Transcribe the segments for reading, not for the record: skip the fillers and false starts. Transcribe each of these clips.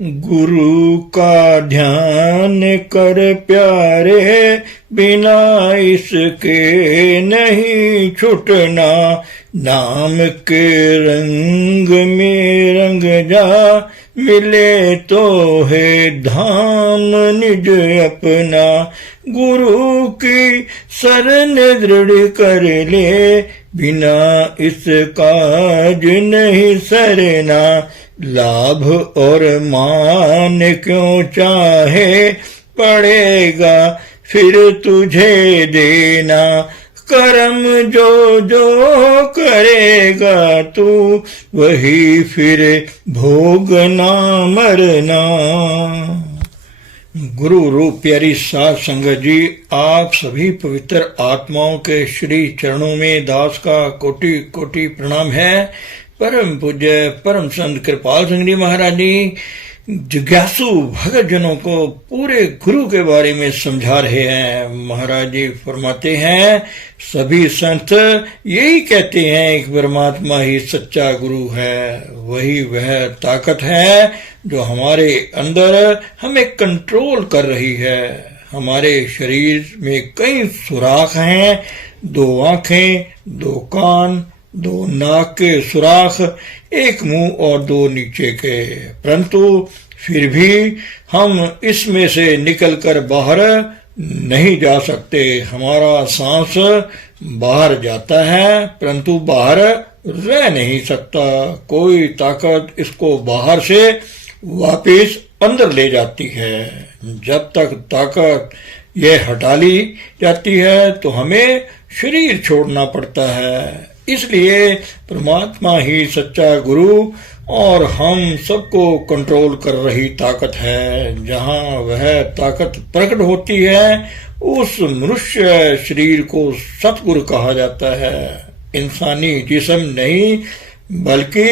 गुरु का ध्यान कर प्यारे, बिना इसके नहीं छुटना। नाम के रंग में रंग जा, मिले तो है धाम निज अपना। गुरु की शरण दृढ़ कर ले, बिना इस काज नहीं सरना। लाभ और मान क्यों चाहे, पड़ेगा फिर तुझे देना। कर्म जो जो करेगा तू, वही फिर भोगना मरना। गुरु रूप प्यारी साध संगत जी, आप सभी पवित्र आत्माओं के श्री चरणों में दास का कोटि कोटि प्रणाम है। परम पूज्य परम संत कृपाल सिंह जी महाराज जी जिज्ञासु भगत जनों को पूरे गुरु के बारे में समझा रहे हैं। महाराज जी फरमाते हैं, सभी संत यही कहते हैं कि परमात्मा ही सच्चा गुरु है। वही वह ताकत है जो हमारे अंदर हमें कंट्रोल कर रही है। हमारे शरीर में कई सुराख हैं, 2 आंखें, 2 कान, 2 नाक के सुराख, 1 मुंह और 2 नीचे के, परंतु फिर भी हम इसमें से निकलकर बाहर नहीं जा सकते। हमारा सांस बाहर जाता है परंतु बाहर रह नहीं सकता। कोई ताकत इसको बाहर से वापस अंदर ले जाती है। जब तक ताकत यह हटा ली जाती है तो हमें शरीर छोड़ना पड़ता है। इसलिए परमात्मा ही सच्चा गुरु और हम सबको कंट्रोल कर रही ताकत है। जहाँ वह ताकत प्रकट होती है उस मनुष्य शरीर को सतगुरु कहा जाता है। इंसानी जिस्म नहीं बल्कि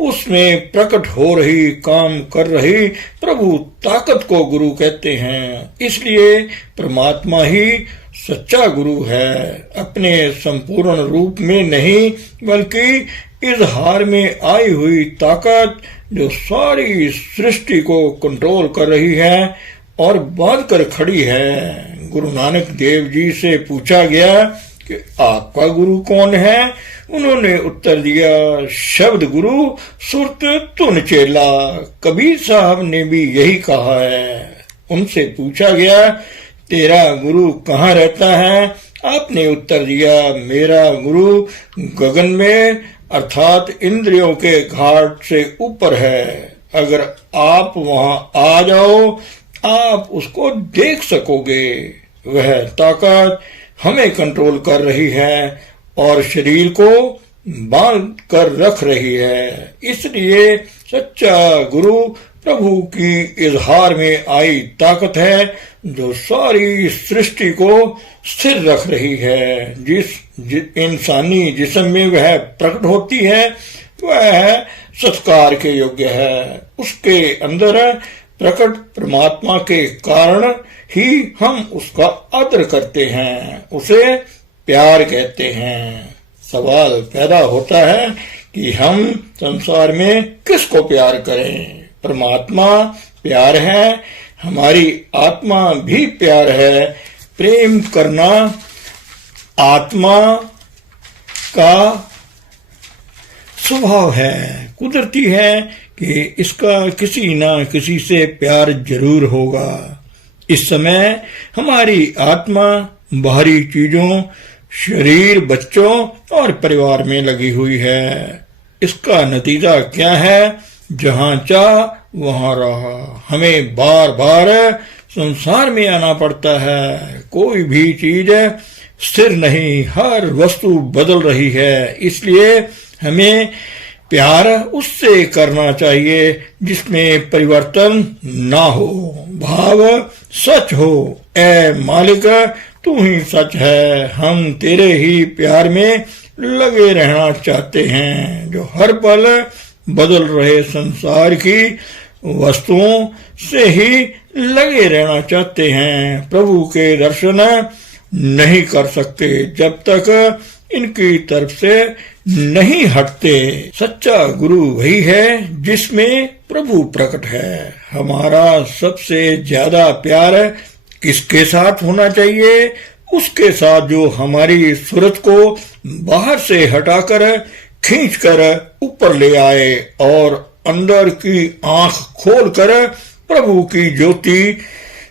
उसमें प्रकट हो रही काम कर रही प्रभु ताकत को गुरु कहते हैं। इसलिए परमात्मा ही सच्चा गुरु है। अपने संपूर्ण रूप में नहीं बल्कि इजहार में आई हुई ताकत जो सारी सृष्टि को कंट्रोल कर रही है और बांध कर खड़ी है। गुरु नानक देव जी से पूछा गया कि आपका गुरु कौन है? उन्होंने उत्तर दिया, शब्द गुरु सुरत तुन चेला। कबीर साहब ने भी यही कहा है। उनसे पूछा गया, तेरा गुरु कहाँ रहता है? आपने उत्तर दिया, मेरा गुरु गगन में अर्थात इंद्रियों के घाट से ऊपर है। अगर आप वहां आ जाओ आप उसको देख सकोगे। वह ताकत हमें कंट्रोल कर रही है और शरीर को बांध कर रख रही है। इसलिए सच्चा गुरु प्रभु की इजहार में आई ताकत है जो सारी सृष्टि को स्थिर रख रही है। जिस इंसानी जिस्म में वह प्रकट होती है वह सत्कार के योग्य है। उसके अंदर प्रकट परमात्मा के कारण ही हम उसका आदर करते हैं, उसे प्यार कहते हैं। सवाल पैदा होता है कि हम संसार में किसको प्यार करें? परमात्मा प्यार है, हमारी आत्मा भी प्यार है। प्रेम करना आत्मा का स्वभाव है, कुदरती है कि इसका किसी ना किसी से प्यार जरूर होगा। इस समय हमारी आत्मा बाहरी चीजों, शरीर, बच्चों और परिवार में लगी हुई है। इसका नतीजा क्या है? जहां चाह वहां रहा। हमें बार बार संसार में आना पड़ता है। कोई भी चीज स्थिर नहीं, हर वस्तु बदल रही है। इसलिए हमें प्यार उससे करना चाहिए जिसमें परिवर्तन ना हो, भाव सच हो। ऐ मालिक तू ही सच है, हम तेरे ही प्यार में लगे रहना चाहते हैं। जो हर पल बदल रहे संसार की वस्तुओं से ही लगे रहना चाहते हैं। प्रभु के दर्शन नहीं कर सकते जब तक इनकी तरफ से नहीं हटते। सच्चा गुरु वही है जिसमें प्रभु प्रकट है। हमारा सबसे ज्यादा प्यार किसके साथ होना चाहिए? उसके साथ जो हमारी सूरत को बाहर से हटाकर खींचकर ऊपर ले आए और अंदर की आंख खोलकर प्रभु की ज्योति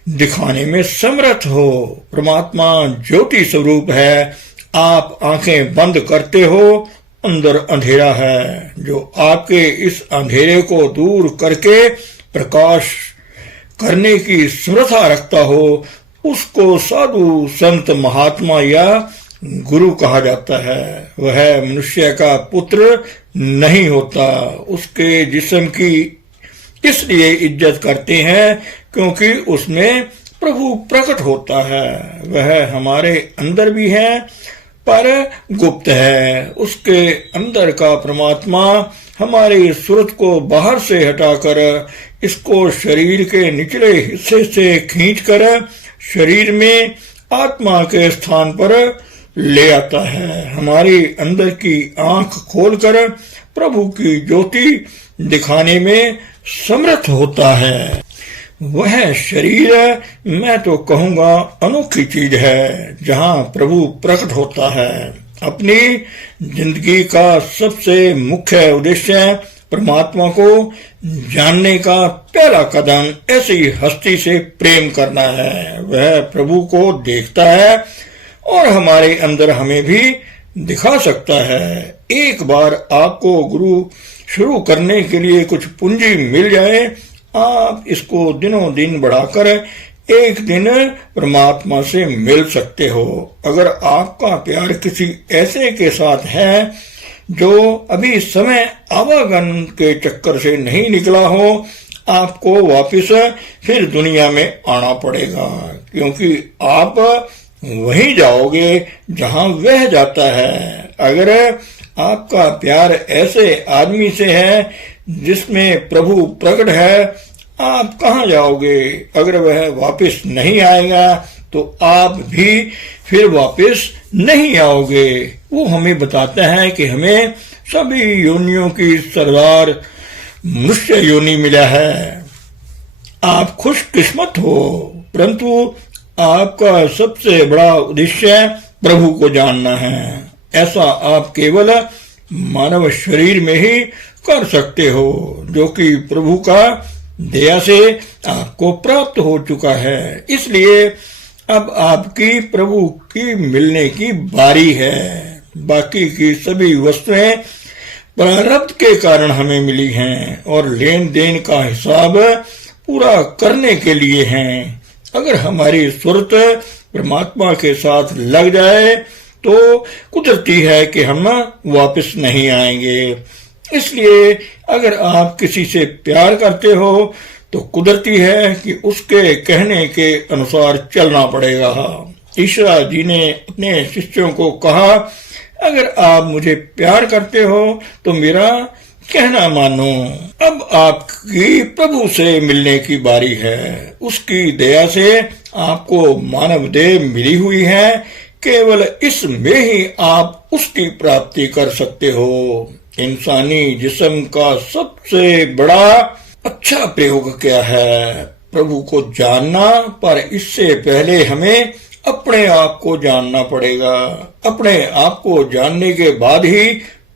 दिखाने में समर्थ हो। परमात्मा ज्योति स्वरूप है। आप आंखें बंद करते हो, अंदर अंधेरा है। जो आपके इस अंधेरे को दूर करके प्रकाश करने की समर्था रखता हो, उसको साधु संत महात्मा या गुरु कहा जाता है। वह मनुष्य का पुत्र नहीं होता। उसके जिस्म की इसलिए इज्जत करते हैं क्योंकि उसमें प्रभु प्रकट होता है। वह हमारे अंदर भी है पर गुप्त है। उसके अंदर का परमात्मा हमारी सूरत को बाहर से हटाकर इसको शरीर के निचले हिस्से से खींचकर शरीर में आत्मा के स्थान पर ले आता है। हमारी अंदर की आंख खोलकर प्रभु की ज्योति दिखाने में समर्थ होता है। वह शरीर मैं तो कहूंगा अनोखी चीज है जहां प्रभु प्रकट होता है। अपनी जिंदगी का सबसे मुख्य उद्देश्य परमात्मा को जानने का पहला कदम ऐसी हस्ती से प्रेम करना है। वह प्रभु को देखता है और हमारे अंदर हमें भी दिखा सकता है। एक बार आपको गुरु शुरू करने के लिए कुछ पूंजी मिल जाए, आप इसको दिनों दिन बढ़ाकर एक दिन परमात्मा से मिल सकते हो। अगर आपका प्यार किसी ऐसे के साथ है जो अभी समय आवागमन के चक्कर से नहीं निकला हो, आपको वापस फिर दुनिया में आना पड़ेगा, क्योंकि आप वहीं जाओगे जहां वह जाता है। अगर आपका प्यार ऐसे आदमी से है जिसमें प्रभु प्रकट है, आप कहाँ जाओगे? अगर वह वापस नहीं आएगा तो आप भी फिर वापस नहीं आओगे। वो हमें बताता है कि हमें सभी योनियों की सरदार मनुष्य योनि मिला है। आप खुशकिस्मत हो, परंतु आपका सबसे बड़ा उद्देश्य प्रभु को जानना है। ऐसा आप केवल मानव शरीर में ही कर सकते हो, जो कि प्रभु का दया से आपको प्राप्त हो चुका है। इसलिए अब आपकी प्रभु की मिलने की बारी है। बाकी की सभी वस्तुएं प्रारब्ध के कारण हमें मिली हैं और लेन देन का हिसाब पूरा करने के लिए हैं। अगर हमारी सूरत परमात्मा के साथ लग जाए तो कुदरती है कि हम वापस नहीं आएंगे। इसलिए अगर आप किसी से प्यार करते हो तो कुदरती है कि उसके कहने के अनुसार चलना पड़ेगा। ईशा जी ने अपने शिष्यों को कहा, अगर आप मुझे प्यार करते हो तो मेरा कहना मानो। अब आपकी प्रभु से मिलने की बारी है। उसकी दया से आपको मानव देह मिली हुई है। केवल इसमें ही आप उसकी प्राप्ति कर सकते हो। इंसानी जिस्म का सबसे बड़ा अच्छा प्रयोग क्या है? प्रभु को जानना। पर इससे पहले हमें अपने आप को जानना पड़ेगा। अपने आप को जानने के बाद ही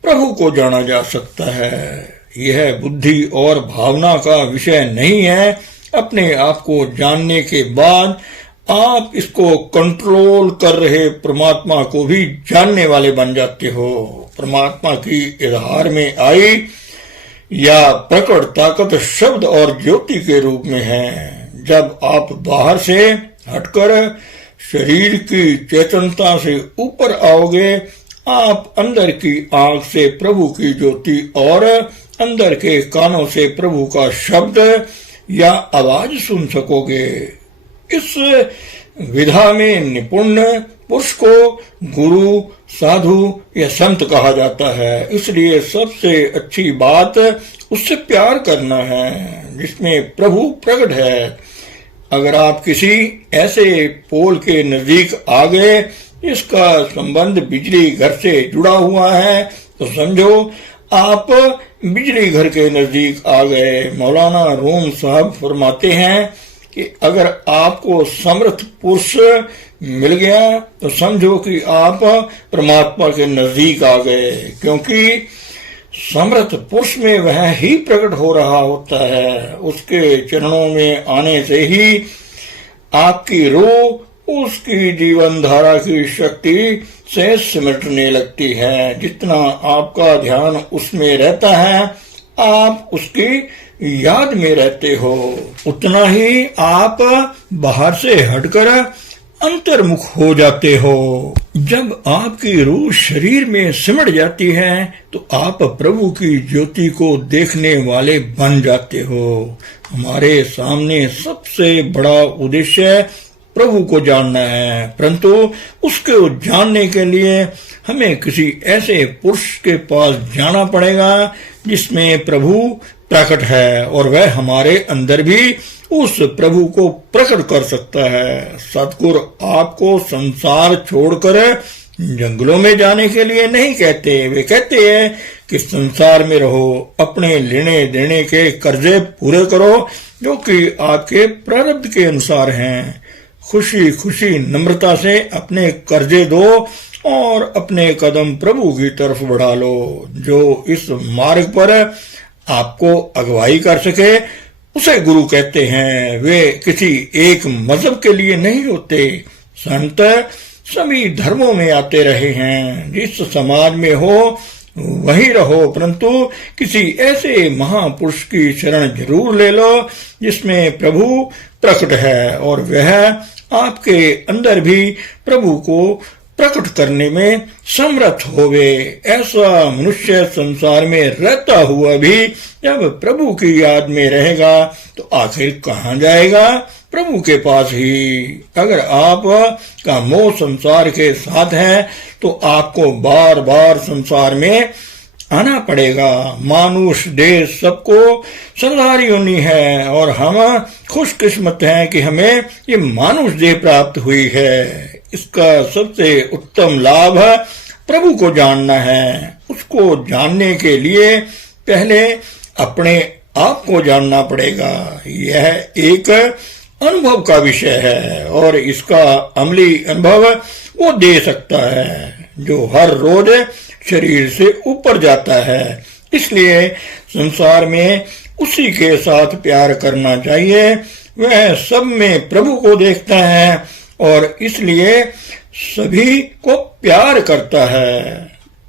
प्रभु को जाना जा सकता है। यह बुद्धि और भावना का विषय नहीं है। अपने आप को जानने के बाद आप इसको कंट्रोल कर रहे परमात्मा को भी जानने वाले बन जाते हो। परमात्मा की इजहार में आई या प्रकट ताकत शब्द और ज्योति के रूप में है। जब आप बाहर से हटकर शरीर की चेतनता से ऊपर आओगे, आप अंदर की आंख से प्रभु की ज्योति और अंदर के कानों से प्रभु का शब्द या आवाज सुन सकोगे। इस विधा में निपुण पुरुष को गुरु, साधु या संत कहा जाता है। इसलिए सबसे अच्छी बात उससे प्यार करना है जिसमें प्रभु प्रकट है। अगर आप किसी ऐसे पोल के नजदीक आ गए जिसका संबंध बिजली घर से जुड़ा हुआ है, तो समझो आप बिजली घर के नजदीक आ गए। मौलाना रूम साहब फरमाते हैं कि अगर आपको समर्थ पुरुष मिल गया तो समझो कि आप परमात्मा के नजदीक आ गए, क्योंकि समर्थ पुरुष में वह ही प्रकट हो रहा होता है। उसके चरणों में आने से ही आपकी रूह उसकी जीवन धारा की शक्ति से सिमटने लगती है। जितना आपका ध्यान उसमें रहता है, आप उसकी याद में रहते हो, उतना ही आप बाहर से हटकर अंतर्मुख हो जाते हो। जब आपकी रूह शरीर में सिमट जाती है तो आप प्रभु की ज्योति को देखने वाले बन जाते हो। हमारे सामने सबसे बड़ा उद्देश्य प्रभु को जानना है, परंतु उसको जानने के लिए हमें किसी ऐसे पुरुष के पास जाना पड़ेगा जिसमें प्रभु प्रकट है, और वह हमारे अंदर भी उस प्रभु को प्रकट कर सकता है। सतगुरु आपको संसार छोड़कर जंगलों में जाने के लिए नहीं कहते, वे कहते हैं कि संसार में रहो, अपने लेने देने के कर्जे पूरे करो जो कि आपके प्रारब्ध के अनुसार हैं। खुशी खुशी नम्रता से अपने कर्जे दो और अपने कदम प्रभु की तरफ बढ़ा लो। जो इस मार्ग पर आपको अगुवाई कर सके उसे गुरु कहते हैं। वे किसी एक मजहब के लिए नहीं होते। संत सभी धर्मों में आते रहे हैं। जिस समाज में हो वहीं रहो, परंतु किसी ऐसे महापुरुष की शरण जरूर ले लो जिसमें प्रभु प्रकट है और वह आपके अंदर भी प्रभु को प्रकट करने में समर्थ होवे। ऐसा मनुष्य संसार में रहता हुआ भी जब प्रभु की याद में रहेगा तो आखिर कहाँ जाएगा? प्रभु के पास ही। अगर आप का मोह संसार के साथ है तो आपको बार बार संसार में आना पड़ेगा। मानुष देश सबको संसारी होनी है और हम खुशकिस्मत हैं कि हमें ये मानुष देह प्राप्त हुई है। इसका सबसे उत्तम लाभ प्रभु को जानना है। उसको जानने के लिए पहले अपने आप को जानना पड़ेगा। यह एक अनुभव का विषय है और इसका अमली अनुभव वो दे सकता है जो हर रोज शरीर से ऊपर जाता है। इसलिए संसार में उसी के साथ प्यार करना चाहिए। वह सब में प्रभु को देखता है और इसलिए सभी को प्यार करता है।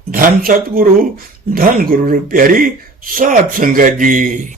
धन सतगुरु, धन गुरु प्यारी साध संगत जी।